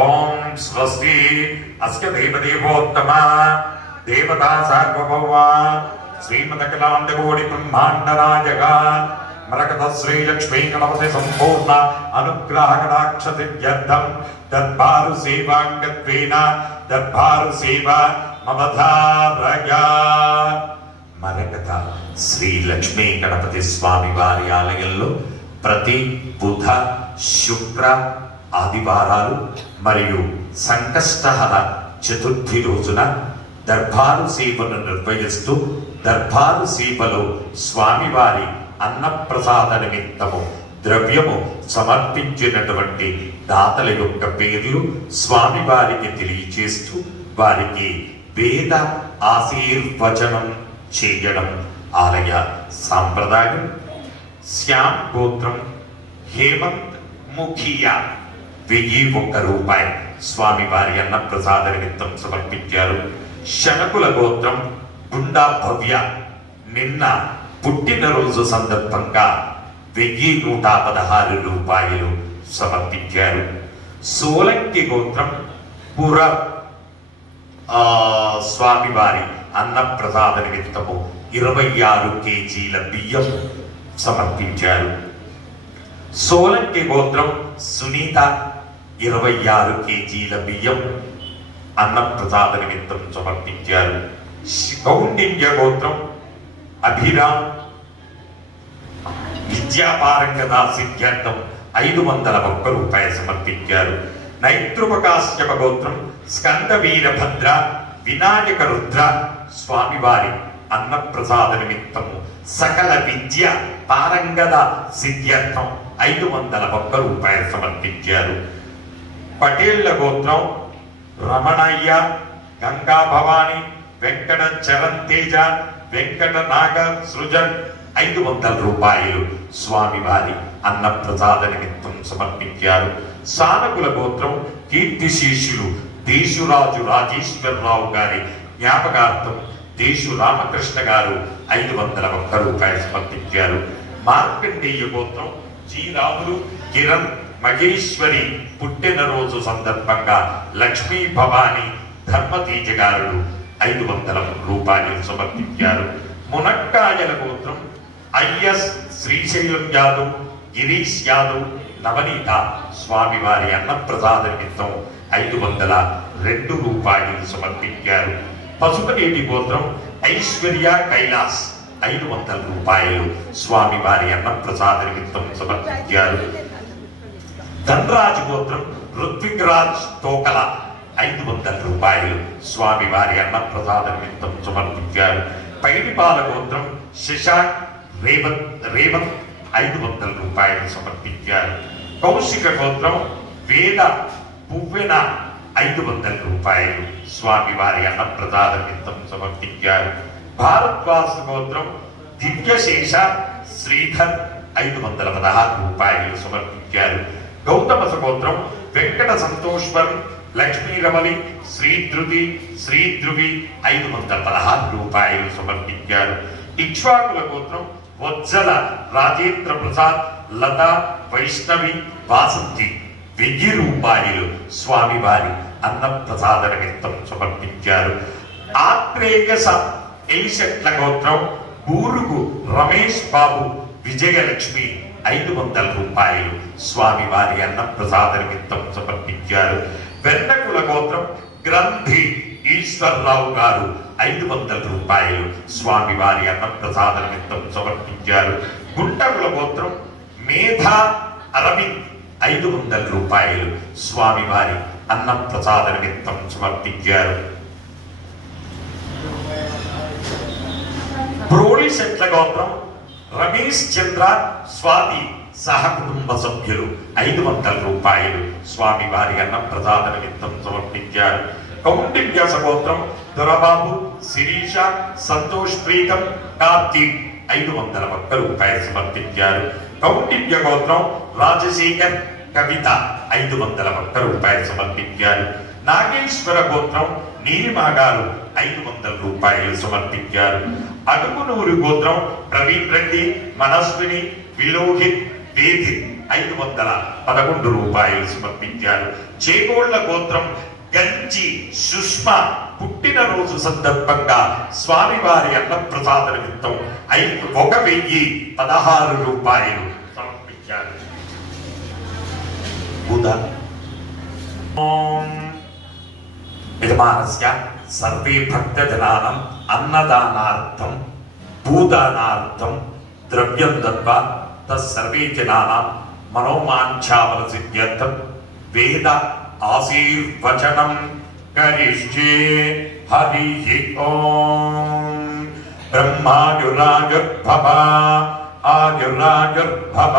ఓం స్వస్తి అస్య దేవదేవోత్తమ దేవతా సార్వభౌమ శ్రీమదఖిలాండకోటి బ్రహ్మాండ నాయక మరకత శ్రీ లక్ష్మీ గణపతి సంపూర్ణ అనుగ్రహ కటాక్ష సిద్ధ్యర్థం దర్బారు సేవాంగత్వేన దర్బారు సేవ మమధారయా. మరకత శ్రీ లక్ష్మీ గణపతి స్వామి వారి ఆలయంలో ప్రతి బుధ శుక్ర ఆదివారాలు మరియు సంకష్టహర చతుర్థి రోజున దర్బారు సేవను నిర్వహిస్తూ దర్బారు సేవలో స్వామివారి అన్నప్రసాద నిమిత్తము ద్రవ్యము సమర్పించినటువంటి దాతల యొక్క పేర్లు స్వామివారికి తెలియచేస్తూ వారికి వేద ఆశీర్వచనం చేయడం ఆలయ సాంప్రదాయం. శ్యామ్ గోత్రం హేమంత్ ముఖియా 1001 రూపాయి స్వామివారి అన్నప్రసాద నిమిత్తం సమర్పించారు. శనకుల గోత్రం గుండా భవ్య నిన్న పుట్టినరోజు సందర్భంగా 1116 రూపాయలు సమర్పించారు. సోలంకి గోత్రం పుర స్వామివారి అన్నప్రసాద నిమిత్తము 26 కేజీల బియ్యం సమర్పించారు. సోలంకి గోత్రం సునీత 26 కేజీల బియ్యం అన్నప్రసాద నిమిత్తం సమర్పించారు. కౌండిన్య గోత్రం అభిరామ్ విద్యాపారంగత సిద్ధ్యార్థం 501 రూపాయలు సమర్పించారు. నైతృపకాశ్యప గోత్రం స్కంద వీరభద్ర వినాయక రుద్ర స్వామివారి అన్నప్రసాద నిమిత్తము సకల విద్య పారంగత సిద్ధ్యర్థం 501 రూపాయలు సమర్పించారు. పటేళ్ల గోత్రం రమణయ్య గంగా భవాని వెంకట చరణ్ తేజ వెంకట నాగ సృజన్ 500 రూపాయలు స్వామివారి అన్నప్రసాద నిమిత్తం సమర్పించారు. సానకుల గోత్రం కీర్తిశేషులు దేశురాజు రాజేశ్వరరావు గారి జ్ఞాపకార్థం దేశు రామకృష్ణ గారు 501 రూపాయలు సమర్పించారు. మార్కండేయ గోత్రం జీ రాములు కిరణ్ మహేశ్వరి పుట్టినరోజు సందర్భంగా లక్ష్మీ భవాని ధర్మతేజ గారు 500 రూపాయలు సమర్పించారు. మునక్కాయల గోత్రం ఐఎస్ శ్రీశైలం యాదవ్ గిరీష్ యాదవ్ నవనీత స్వామివారి అన్నప్రసాద నిమిత్తం 502 రూపాయలు సమర్పించారు. పసుపనేటి గోత్రం ఐశ్వర్య కైలాస్ 500 రూపాయలు స్వామివారి అన్నప్రసాద నిమిత్తం సమర్పించారు. ధనరాజు గోత్రం ఋత్విక్ రాజ్ తోకల 500 రూపాయలు స్వామివారి అన్నప్రసాద నిమిత్తం సమర్పించారు. పైడిపాల గోత్రం శశాంక్ రేవంత్ 500 రూపాయలు సమర్పించారు. కౌశిక గోత్రం వేద పువ్వెన 500 రూపాయలు స్వామివారి అన్నప్రసాద నిమిత్తం సమర్పించారు. భారద్వాస గోత్రం దివ్యశేష శ్రీధర్ 516 రూపాయలు సమర్పించారు. గౌతమస గోత్రం వెంకట సంతోష్వర్ లక్ష్మీరమణి శ్రీధృవి 516 రూపాయలు సమర్పించారు. ఇక్ష్వాకుల గోత్రం వజ్జల రాజేంద్ర ప్రసాద్ లతా వైష్ణవి వాసంతి 1000 రూపాయలు స్వామివారి అన్నప్రసాద నిమిత్తం సమర్పించారు. ఆత్రేయస ఎలిశెట్ల గోత్రం బూరుగు రమేష్ బాబు విజయలక్ష్మి 500 రూపాయలు స్వామివారి అన్నప్రసాద నిమిత్తం సమర్పించారు. వెన్నకుల గోత్రం గ్రంథి ఈశ్వరరావు గారు 500 రూపాయలు స్వామివారి అన్నప్రసాద నిమిత్తం సమర్పించారు. గుంటకుల గోత్రం మేధా అరవింద్ 500 రూపాయలు స్వామివారి అన్నప్రసాద నిమిత్తం సమర్పించారు. బ్రోడి శెట్ల గోత్రం రమేష్ చంద్ర స్వాతి సహకుటుంబ సభ్యులు 500 రూపాయలు స్వామివారి అన్నప్రసాద నిమిత్తం సమర్పించారు. కౌండిన్య గోత్రం దొరబాబు శిరీష సంతోష్ ప్రీతం కార్తీక్ 501 రూపాయలు సమర్పించారు. కౌండిన్య గోత్రం రాజశేఖర్ కవిత 501 రూపాయలు సమర్పించారు. నాగేశ్వర గోత్రం నీలిమా గారు 500 రూపాయలు సమర్పించారు. అడుగునూరు గోత్రం ప్రవీణ్ రెడ్డి మనస్విని విలోహిత్ వేది 511 రూపాయలు సమర్పించారు. చేగోళ్ల గోత్రం గంజి సుష్మ పుట్టినరోజు సందర్భంగా స్వామివారి అన్నప్రసాద నిమిత్తం 1016 రూపాయలు సమర్పించారు. యజమానస్య సర్వే భక్తజనానం అన్నదానార్థం భూదానార్థం ద్రవ్యం దత్వా తస్సర్వే జనానాం మనోవాంఛాఫలసిద్ధ్యర్థం వేద ఆశీర్వచనం కరిష్యే. హరి ఓం. బ్రహ్మాయురాయుర్భవ ఆయురాయుర్భవ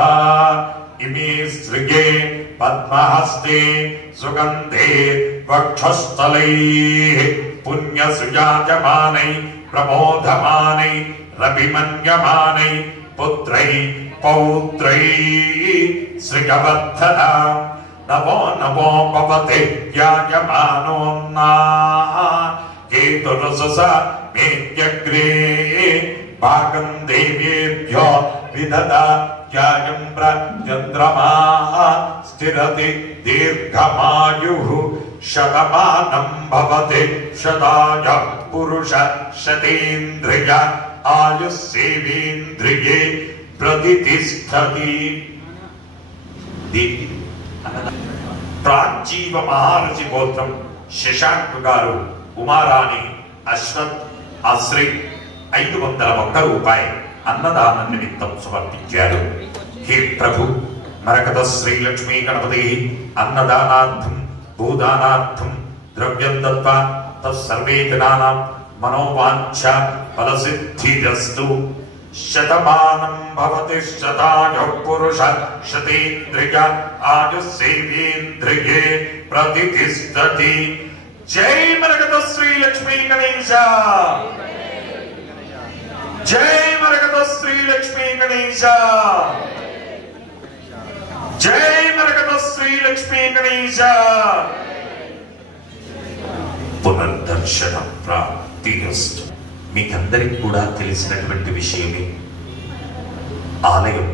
ఇమే సృగే పద్మహస్తే సుగంధే వక్షస్థలై పుణ్యసుజాయమానై ప్రమోదమానై రవిమన్యమానై పుత్రై పౌత్రై శ్రీగవర్ధన. నమో నమో భవతే యాయమానోన్నా కేతురసస మేత్యగ్రే భాగం దేవేభ్యో విదదాత్యాయం ప్రచంద్రమా స్థిరతి దీర్ఘమాయుః శతమానం భవతి శతాయ పురుష శతేంద్రియ ఆయుస్సేవేంద్రియే ప్రతిష్టతి. ప్రాంజీవ మహారజి గోత్రం శశాంక్ గారు ఉమారాణి అశ్వత్ అశ్రీ 501 రూపాయలు అన్నదాన నిమిత్తం సమర్పించారు. హే ప్రభు మరకత శ్రీ లక్ష్మీ గణపతి అన్నదానార్థం భూదానార్థం ద్రవ్యం దత్వా తస్సర్వే జనానాం మనోవాంఛ ఫలసిద్ధిరస్తు. శతమానం భవతి శతాయ పురుష శతేంద్రియ ఆయుస్సేవేంద్రియే ప్రతిష్టతి. జై మరకత శ్రీ లక్ష్మీ గణేశ. జై మరకత శ్రీ లక్ష్మీ గణేశ. జై మరకత శ్రీ లక్ష్మీ గణేశ. పునర్దర్శన ప్రాప్తిరస్తు. మీకందరికి కూడా తెలిసినటువంటి విషయమే. ఆలయం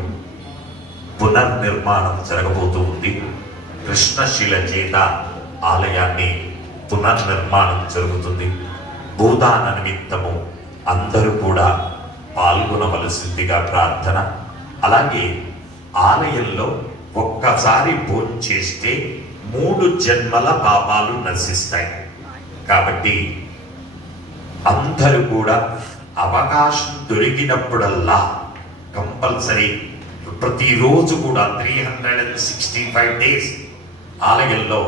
పునర్నిర్మాణం జరగబోతూ ఉంది. కృష్ణశిల చేత ఆలయాన్ని పునర్నిర్మాణం జరుగుతుంది. భూదాన నిమిత్తము అందరూ కూడా పాల్గొనవలసిందిగా ప్రార్థన. అలాగే ఆలయంలో ఒక్కసారి భోజనం చేస్తే 3 జన్మల పాపాలు నశిస్తాయి. కాబట్టి అందరూ కూడా అవకాశం దొరికినప్పుడల్లా కంపల్సరీ ప్రతిరోజు కూడా 365 డేస్ ఆలయంలో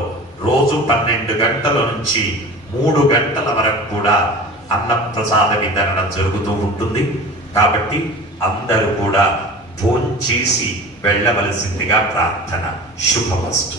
రోజు 12 గంటల నుంచి 3 గంటల వరకు కూడా అన్నప్రసాద వితరణ జరుగుతూ ఉంటుంది. కాబట్టి అందరూ కూడా భోంచేసి వెళ్ళవలసిందిగా ప్రార్థన. శుభమస్తు.